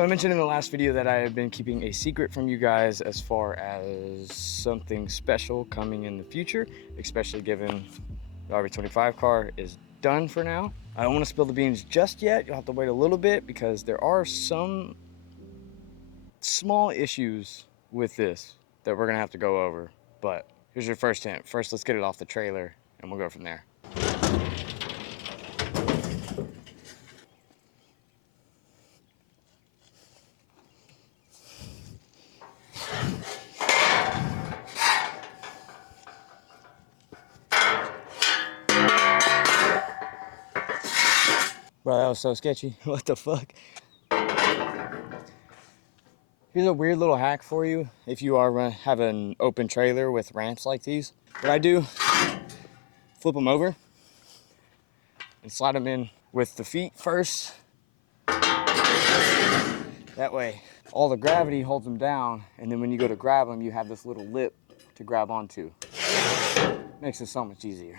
So I mentioned in the last video that I have been keeping a secret from you guys as far as something special coming in the future, especially given the RB25 car is done for now. I don't want to spill the beans just yet. You'll have to wait a little bit because there are some small issues with this that we're gonna have to go over. But here's your first hint. First, let's get it off the trailer and we'll go from there. Bro, that was so sketchy. What the fuck? Here's a weird little hack for you if you are have an open trailer with ramps like these. What I do, flip them over and slide them in with the feet first. That way, all the gravity holds them down, and then when you go to grab them, you have this little lip to grab onto. Makes it so much easier.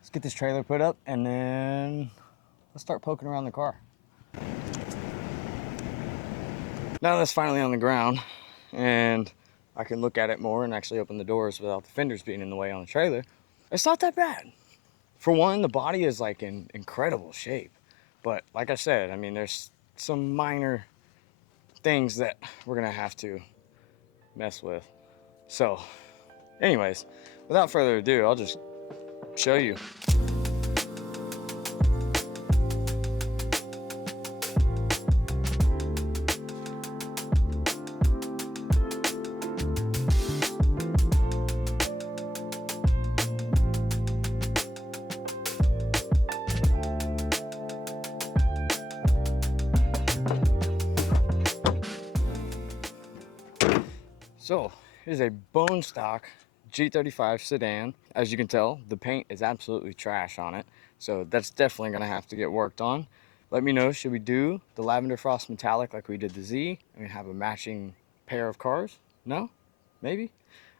Let's get this trailer put up, and then let's start poking around the car. Now that's finally on the ground, and I can look at it more and actually open the doors without the fenders being in the way on the trailer. It's not that bad. For one, the body is like in incredible shape. But like I said, I mean, there's some minor things that we're gonna have to mess with. So anyways, without further ado, I'll just show you. So here's a bone stock G35 sedan. As you can tell, the paint is absolutely trash on it. So that's definitely gonna have to get worked on. Let me know, should we do the lavender frost metallic like we did the Z and have a matching pair of cars? No? Maybe?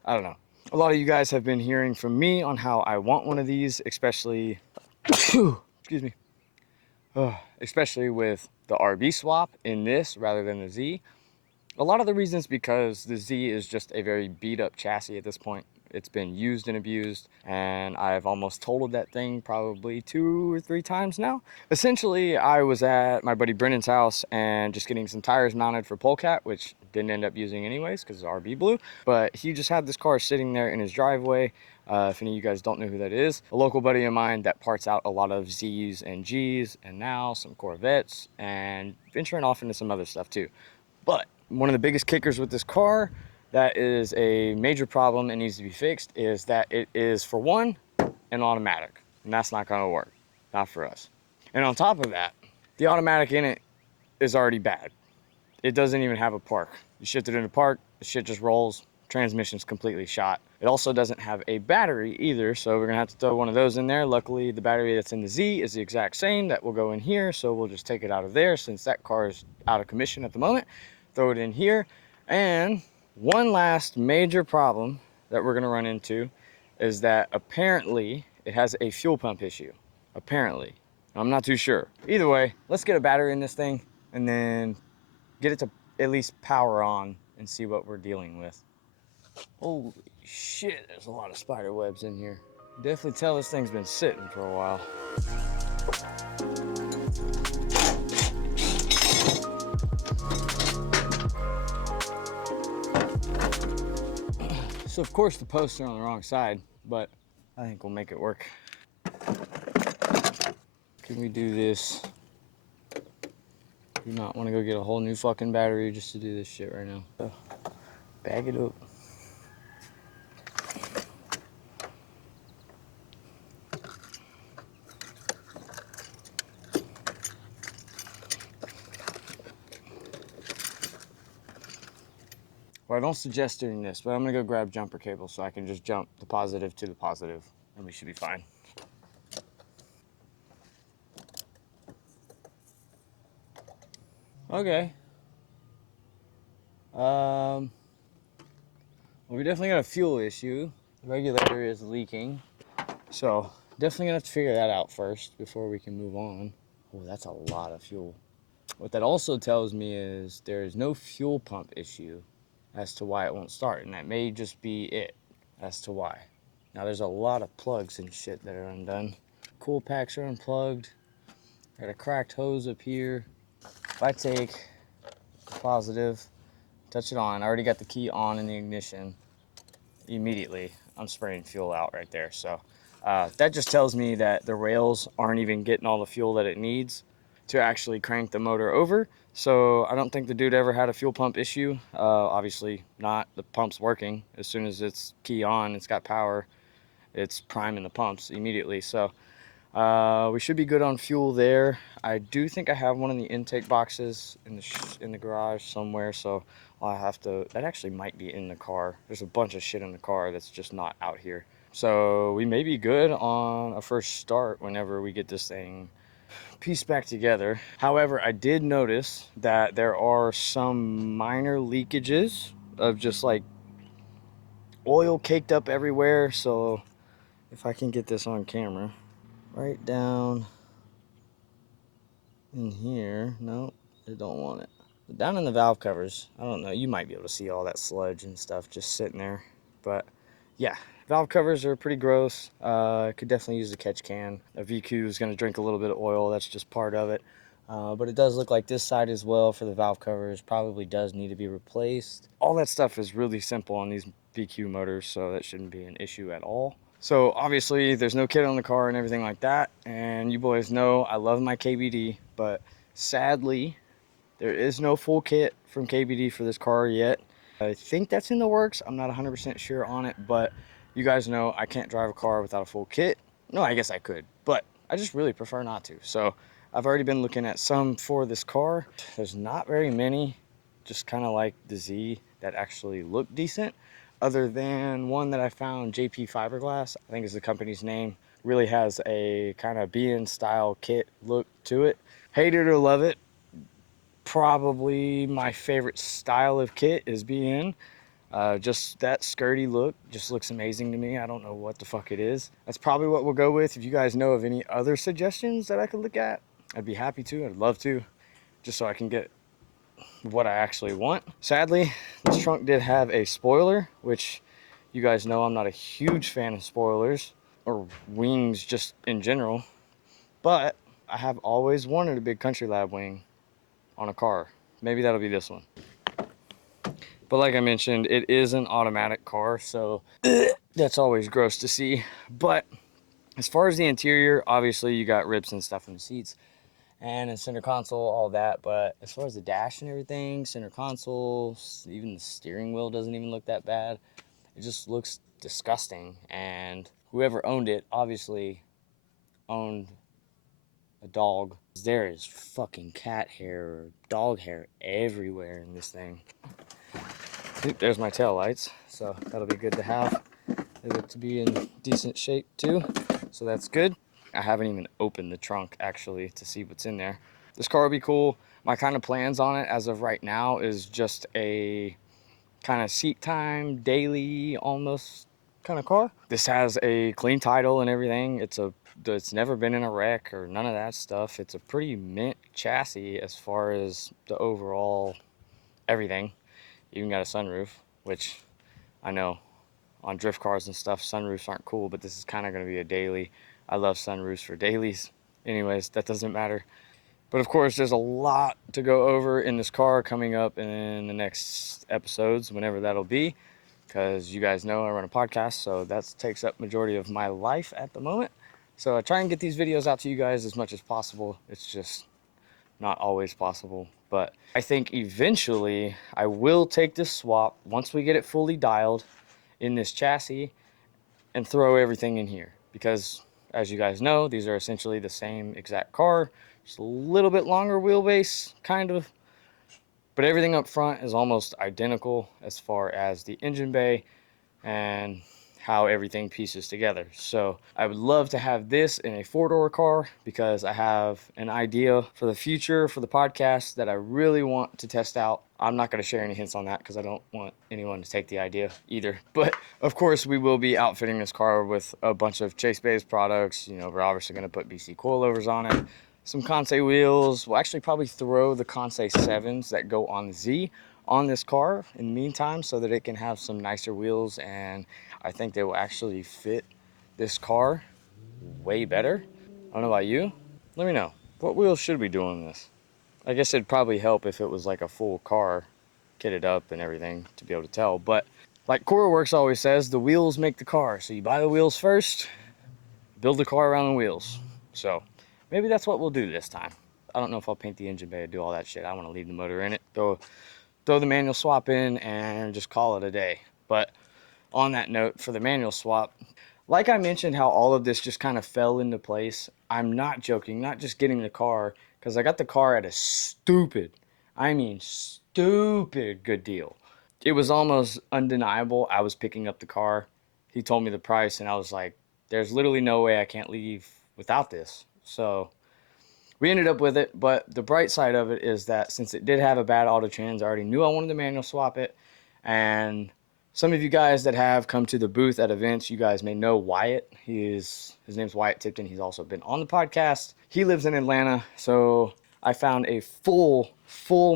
I don't know. A lot of you guys have been hearing from me on how I want one of these, especially, excuse me, especially with the RB swap in this rather than the Z. A lot of the reasons because the Z is just a very beat up chassis at this point. It's been used and abused, and I've almost totaled that thing probably 2 or 3 times now. Essentially, I was at my buddy Brennan's house and just getting some tires mounted for Polecat, which didn't end up using anyways because it's RB blue. But he just had this car sitting there in his driveway. If any of you guys don't know who that is, a local buddy of mine that parts out a lot of Zs and Gs, and now some Corvettes, and venturing off into some other stuff too. But one of the biggest kickers with this car that is a major problem and needs to be fixed is that it is, for one, an automatic, and that's not going to work, not for us. And on top of that, the automatic in it is already bad. It doesn't even have a park. You shift it into park, the shit just rolls, transmission's completely shot. It also doesn't have a battery either, so we're gonna have to throw one of those in there. Luckily, the battery that's in the Z is the exact same that will go in here, so we'll just take it out of there since that car is out of commission at the moment. Throw it in here. And one last major problem that we're gonna run into is that apparently it has a fuel pump issue. Apparently. I'm not too sure. Either way, let's get a battery in this thing and then get it to at least power on and see what we're dealing with. Holy shit, there's a lot of spider webs in here. Definitely tell this thing's been sitting for a while. So of course the posts are on the wrong side, but I think we'll make it work. Can we do this? Do not want to go get a whole new fucking battery just to do this shit right now. So, bag it up. Well, I don't suggest doing this, but I'm gonna go grab jumper cable so I can just jump the positive to the positive and we should be fine. Okay. Well, we definitely got a fuel issue. The regulator is leaking. So definitely gonna have to figure that out first before we can move on. Oh, that's a lot of fuel. What that also tells me is there is no fuel pump issue as to why it won't start, and that may just be it as to why. Now there's a lot of plugs and shit that are undone. Cool packs are unplugged. Got a cracked hose up here. If I take positive, touch it on, I already got the key on in the ignition. Immediately, I'm spraying fuel out right there. So that just tells me that the rails aren't even getting all the fuel that it needs to actually crank the motor over. So I don't think the dude ever had a fuel pump issue. Obviously not. The pump's working. As soon as it's key on, it's got power, it's priming the pumps immediately. So we should be good on fuel there. I do think I have one in the intake boxes in the garage somewhere, so I'll have to, that actually might be in the car. There's a bunch of shit in the car that's just not out here. So we may be good on a first start whenever we get this thing pieced back together. However, I did notice that there are some minor leakages of just like oil caked up everywhere. So if I can get this on camera, right down in here, no, I don't want it. But down in the valve covers, I don't know, you might be able to see all that sludge and stuff just sitting there. But yeah, valve covers are pretty gross. Could definitely use a catch can. A VQ is going to drink a little bit of oil, that's just part of it. But it does look like this side as well for the valve covers probably does need to be replaced. All that stuff is really simple on these VQ motors, so that shouldn't be an issue at all. So obviously there's no kit on the car and everything like that, and you boys know I love my KBD, but sadly there is no full kit from KBD for this car yet. I think that's in the works. I'm not 100% sure on it, but you guys know I can't drive a car without a full kit. No, I guess I could, but I just really prefer not to. So I've already been looking at some for this car. There's not very many, just kind of like the Z, that actually look decent, other than one that I found, JP Fiberglass, I think is the company's name. Really has a kind of BN style kit look to it. Hate it or love it, probably my favorite style of kit is BN. Just that skirty look just looks amazing to me. I don't know what the fuck it is. That's probably what we'll go with. If you guys know of any other suggestions that I could look at, I'd be happy to. I'd love to, just so I can get what I actually want. Sadly, this trunk did have a spoiler, which you guys know I'm not a huge fan of spoilers or wings just in general, but I have always wanted a big Country Lab wing on a car. Maybe that'll be this one. But like I mentioned, it is an automatic car, so that's always gross to see. But as far as the interior, obviously you got rips and stuff in the seats and in center console, all that. But as far as the dash and everything, center console, even the steering wheel doesn't even look that bad. It just looks disgusting. And whoever owned it obviously owned a dog. There is fucking cat hair or dog hair everywhere in this thing. There's my tail lights, so that'll be good to have. They look to be in decent shape too, so that's good. I haven't even opened the trunk actually to see what's in there. This car will be cool. My kind of plans on it as of right now is just a kind of seat time, daily almost kind of car. This has a clean title and everything. It's never been in a wreck or none of that stuff. It's a pretty mint chassis as far as the overall everything. Even got a sunroof, which I know on drift cars and stuff, sunroofs aren't cool, but this is kind of going to be a daily. I love sunroofs for dailies. Anyways, that doesn't matter. But of course, there's a lot to go over in this car coming up in the next episodes, whenever that'll be, because you guys know I run a podcast, so that takes up majority of my life at the moment. So I try and get these videos out to you guys as much as possible. It's just not always possible, but I think eventually I will take this swap once we get it fully dialed in this chassis and throw everything in here, because as you guys know, these are essentially the same exact car, just a little bit longer wheelbase kind of, but everything up front is almost identical as far as the engine bay and how everything pieces together. So I would love to have this in a four-door car because I have an idea for the future for the podcast that I really want to test out. I'm not going to share any hints on that because I don't want anyone to take the idea either. But of course, we will be outfitting this car with a bunch of Chase Bay's products. You know, we're obviously going to put BC coilovers on it, some Kansei wheels. We'll actually probably throw the Kansei 7s that go on the Z on this car in the meantime so that it can have some nicer wheels, and I think they will actually fit this car way better. I don't know about you. Let me know. What wheels should we do on this? I guess it'd probably help if it was like a full car kitted up and everything to be able to tell, but like Kula Works always says, the wheels make the car. So you buy the wheels first, build the car around the wheels. So maybe that's what we'll do this time. I don't know if I'll paint the engine bay or do all that shit. I want to leave the motor in it. Throw the manual swap in and just call it a day. But on that note, for the manual swap, like I mentioned how all of this just kind of fell into place, I'm not joking, not just getting the car, because I got the car at a stupid, I mean stupid good deal. It was almost undeniable. I was picking up the car. He told me the price, and I was like, there's literally no way I can't leave without this. So we ended up with it, but the bright side of it is that since it did have a bad auto trans, I already knew I wanted to manual swap it. And some of you guys that have come to the booth at events, you guys may know Wyatt. His name's Wyatt Tipton. He's also been on the podcast. He lives in Atlanta, so I found a full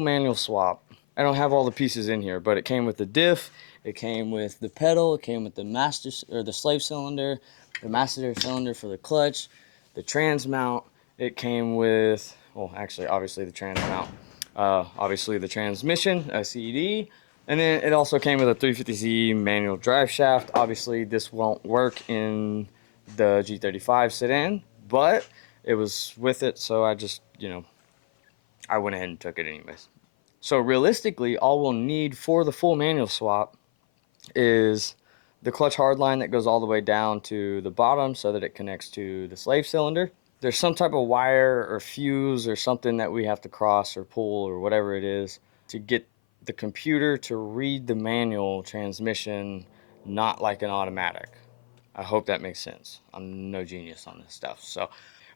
manual swap. I don't have all the pieces in here, but it came with the diff, it came with the pedal, it came with the master or the slave cylinder, the master cylinder for the clutch, the trans mount. It came with, well, actually, obviously the trans mount, obviously the transmission, a CED, and then it also came with a 350Z manual drive shaft. Obviously, this won't work in the G35 sedan, but it was with it, so I just, I went ahead and took it anyways. So realistically, all we'll need for the full manual swap is the clutch hardline that goes all the way down to the bottom so that it connects to the slave cylinder. There's some type of wire or fuse or something that we have to cross or pull or whatever it is to get the computer to read the manual transmission, not like an automatic. I hope that makes sense. I'm no genius on this stuff.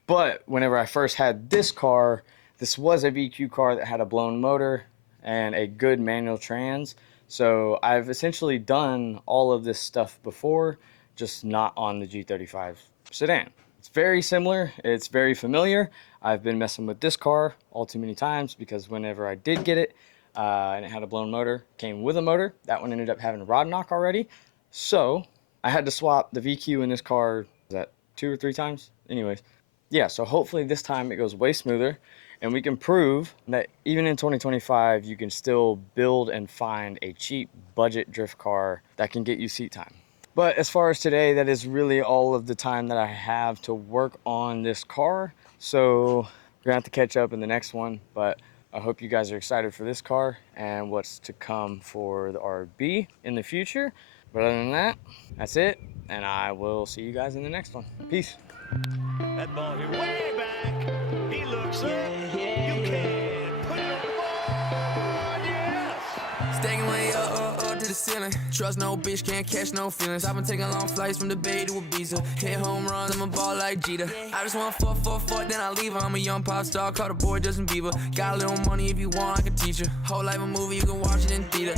But whenever I first had this car, this was a VQ car that had a blown motor and a good manual trans. So I've essentially done all of this stuff before, just not on the G35 sedan. It's very similar, it's very familiar. I've been messing with this car all too many times because whenever I did get it, and it had a blown motor, came with a motor, that one ended up having a rod knock already. So I had to swap the VQ in this car, was that 2 or 3 times? Anyways, yeah, so hopefully this time it goes way smoother. And we can prove that even in 2025, you can still build and find a cheap budget drift car that can get you seat time. But as far as today, that is really all of the time that I have to work on this car. So we're gonna have to catch up in the next one, but I hope you guys are excited for this car and what's to come for the RB in the future. But other than that, that's it, and I will see you guys in the next one. Peace. That ball here way back. He looks up. You can put it on the board. Yes. Stacking way up to the ceiling. Trust no bitch, can't catch no feelings. I've been taking long flights from the Bay to Ibiza. Hit home runs, I'm a ball like Jeter. I just want 4-4-4, then I leave her. I'm a young pop star, call the boy Justin Bieber. Got a little money if you want, I can teach her. Whole life a movie, you can watch it in theater.